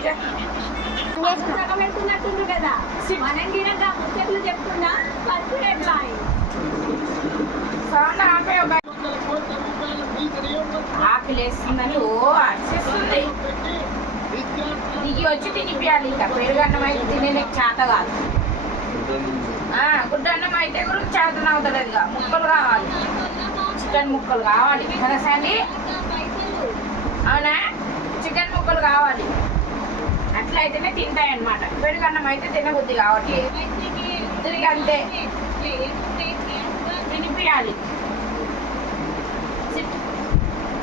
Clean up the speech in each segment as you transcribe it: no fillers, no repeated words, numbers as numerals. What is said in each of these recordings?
ఇక పెడుతున్నట్టుండ్రు కదా మనం గినక ముచ్చట్లు చెప్తున్నా ఫస్ట్ హెడ్లైన్ సౌండ్ ఆపే ఒక ఆకలి వేస్తుందని ఓ అరిచేస్తుంది. దిగి వచ్చి తినిపించాలి. ఇక పెరుగన్నం అయితే తినేకి చేత కాదు. గుడ్డన్నం అయితే కూడా చేతన అవుతలేదు. ఇక ముక్కలు కావాలి, చికెన్ ముక్కలు కావాలి కదా సండి. అవునా, చికెన్ ముక్కలు కావాలి. అట్లయితేనే తింటాయి అన్నమాట. పెరుగన్నం అయితే తినబుద్ధి కాబట్టి తిరిగి అంతే తినిపించాలి.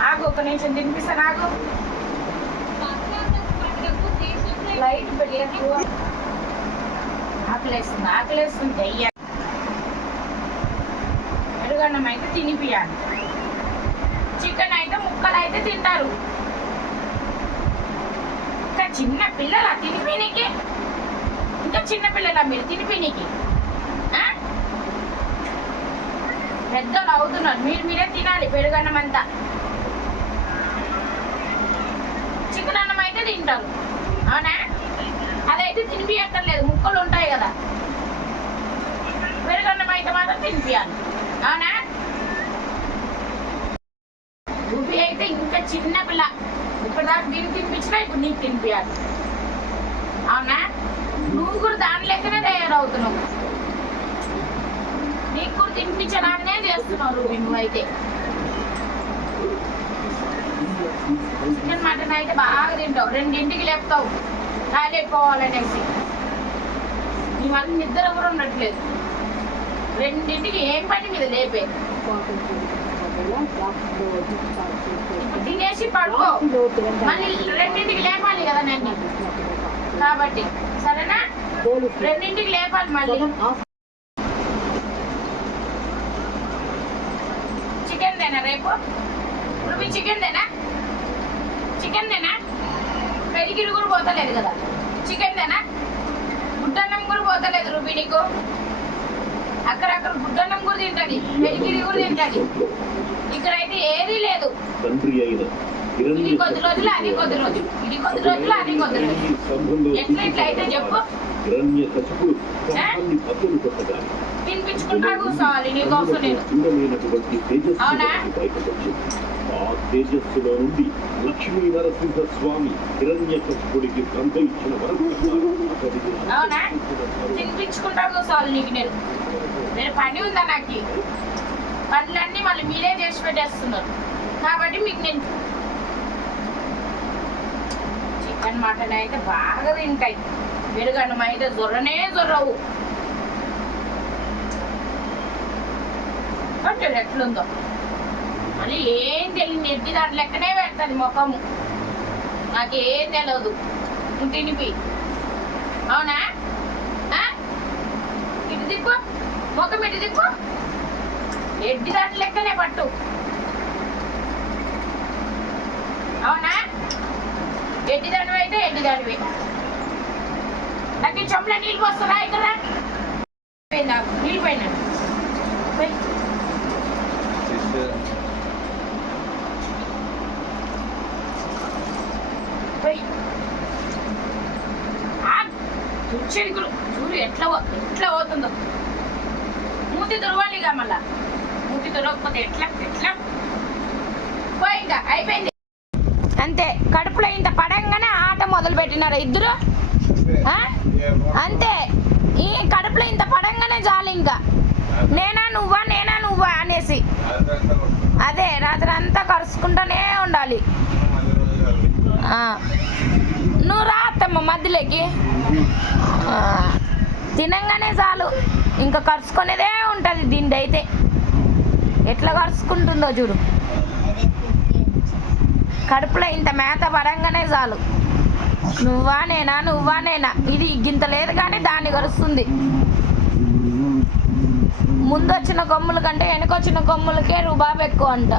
ఆగు, ఒక నిమిషం తినిపిస్తాను. ఆగు, లైట్ పెట్టు. ఆకలేస్తుంది, ఆకలేస్తుంది. అయ్యా పెరుగన్నం అయితే తినిపించాలి. చికెన్ అయితే ముక్కలు అయితే తింటారు. ఇంకా చిన్న పిల్లల తినిపినీకి, ఇంకా చిన్న పిల్లల మీరు తినిపినీకి పెద్దలు అవుతున్నారు. మీరే తినాలి పెరుగన్నం అంతా. చికెన్ అన్నం అయితే తింటారు. అవునా, అదైతే తినిపించక్కర్లేదు, ముక్కలు ఉంటాయి కదా. పెరుగన్నం అయితే మాత్రం తినిపించాలి. అవునా, రూపీ అయితే ఇంకా చిన్న పిల్ల. ఇప్పటిదాకా దీనికి తినిపించినా ఇప్పుడు నీకు తినిపించాలి. అవునా, నువ్వు కూడా దాని లెక్కనే తయారవుతున్నావు. నీకు కూడా తినిపించడానే చేస్తున్నావు రూపీ. నువ్వైతే చికెన్ మటన్ అయితే బాగా తింటావు. 2ంటికి లేపుతావు టాయిలెట్ పోవాలనేసి. నీ వల్ల నిద్ర కూడా ఉండట్లేదు. 2ంటికి ఏం పని మీద లేపే. ఇప్పుడు తినేసి పడుకో, మళ్ళీ 2ంటికి లేపాలి కదా నన్ను. కాబట్టి సరేనా, 2ంటికి లేపాలి మళ్ళీ. చికెన్ దేనా రేపు rupee? Chicken Dena? Chicken Dena? పెరిగిరి కూడా పోతలేదు కదా. చికెన్ దేనా? గుడ్డన్నం కూడా పోతలేదు రూపీ నీకు. అక్కడక్కడ గుడ్డన్నం కూడా తింటది, పెరిగిరి కూడా తింటది. ఇక్కడైతే ఏదీ లేదు. ఇది కొద్ది రోజులు, అది కొద్ది రోజులు, ఇది కొద్ది రోజులు, అది కొద్ది రోజులు. ఎట్లా ఇట్లయితే చెప్పు. తినిపించుకుంటా కూర్చోవాలి నీకోసం నేను. అవునా, ఆ తేజస్సులో నుండి లక్ష్మీ నరసింహ స్వామి హిరణ్యకశిపుడికి బ్రహ్మ ఇచ్చిన వరం. అవునా, తినిపించుకుంటా కూర్చోవాలి నీకు నేను. పని ఉందా నాకు? పనులన్నీ మళ్ళీ మీరే చేసి పెట్టేస్తున్నారు కాబట్టి మీకు నేను. చికెన్ మటన్ అయితే బాగా తింటాయి. పెరుగన్నం అయితే జొర్రనే జొర్రవు. కొంచెం ఎట్లుందో మళ్ళీ ఏం తెలియదు. ఎడ్డి దాని లెక్కనే పెడతాను ముఖము. నాకేం తెలియదు. నువ్వు తినిపి. అవునా, ఇటు దిక్కు, ముఖం ఇటు దిక్కు. ఎడ్డి దాని లెక్కనే పట్టు. అవునా, ఎడ్డి దానివి అయితే ఎడ్డి దానివి. నాకు ఈ చెంపలో నీళ్ళు పోస్తారా? ఇక్కడ నీళ్ళు పోయినా చూడు ఎట్లా పోతుందో. మూతి తురవాలిగా, మళ్ళా మూతి తురవకపోతే ఎట్లా ఎట్లా పోయి. ఇంకా అయిపోయింది అంతే. కడుపులో ఇంత పడంగానే ఆట మొదలు పెట్టినారు ఇద్దరు. అంతే, ఈ కడుపులో ఇంత పడంగానే చాలు. ఇంకా నేనా నువ్వా, నేనా నువ్వా అనేసి అదే రాత్రి అంతా కరుచుకుంటూనే ఉండాలి. నువ్వు రా అత్తమ్మ మధ్యలోకి. తినంగానే చాలు ఇంకా కరుచుకునేదే ఉంటుంది. దీన్ని అయితే ఎట్లా కరుచుకుంటుందో చూడు. కడుపులో ఇంత మేత పడంగానే చాలు. నువ్వా నేనా, నువ్వా నేనా. ఇది గింత లేదు కానీ దాన్ని కరుస్తుంది. ముందొచ్చిన కొమ్ముల కంటే వెనకొచ్చిన కొమ్ములకే రుబాబు ఎక్కువ అంట.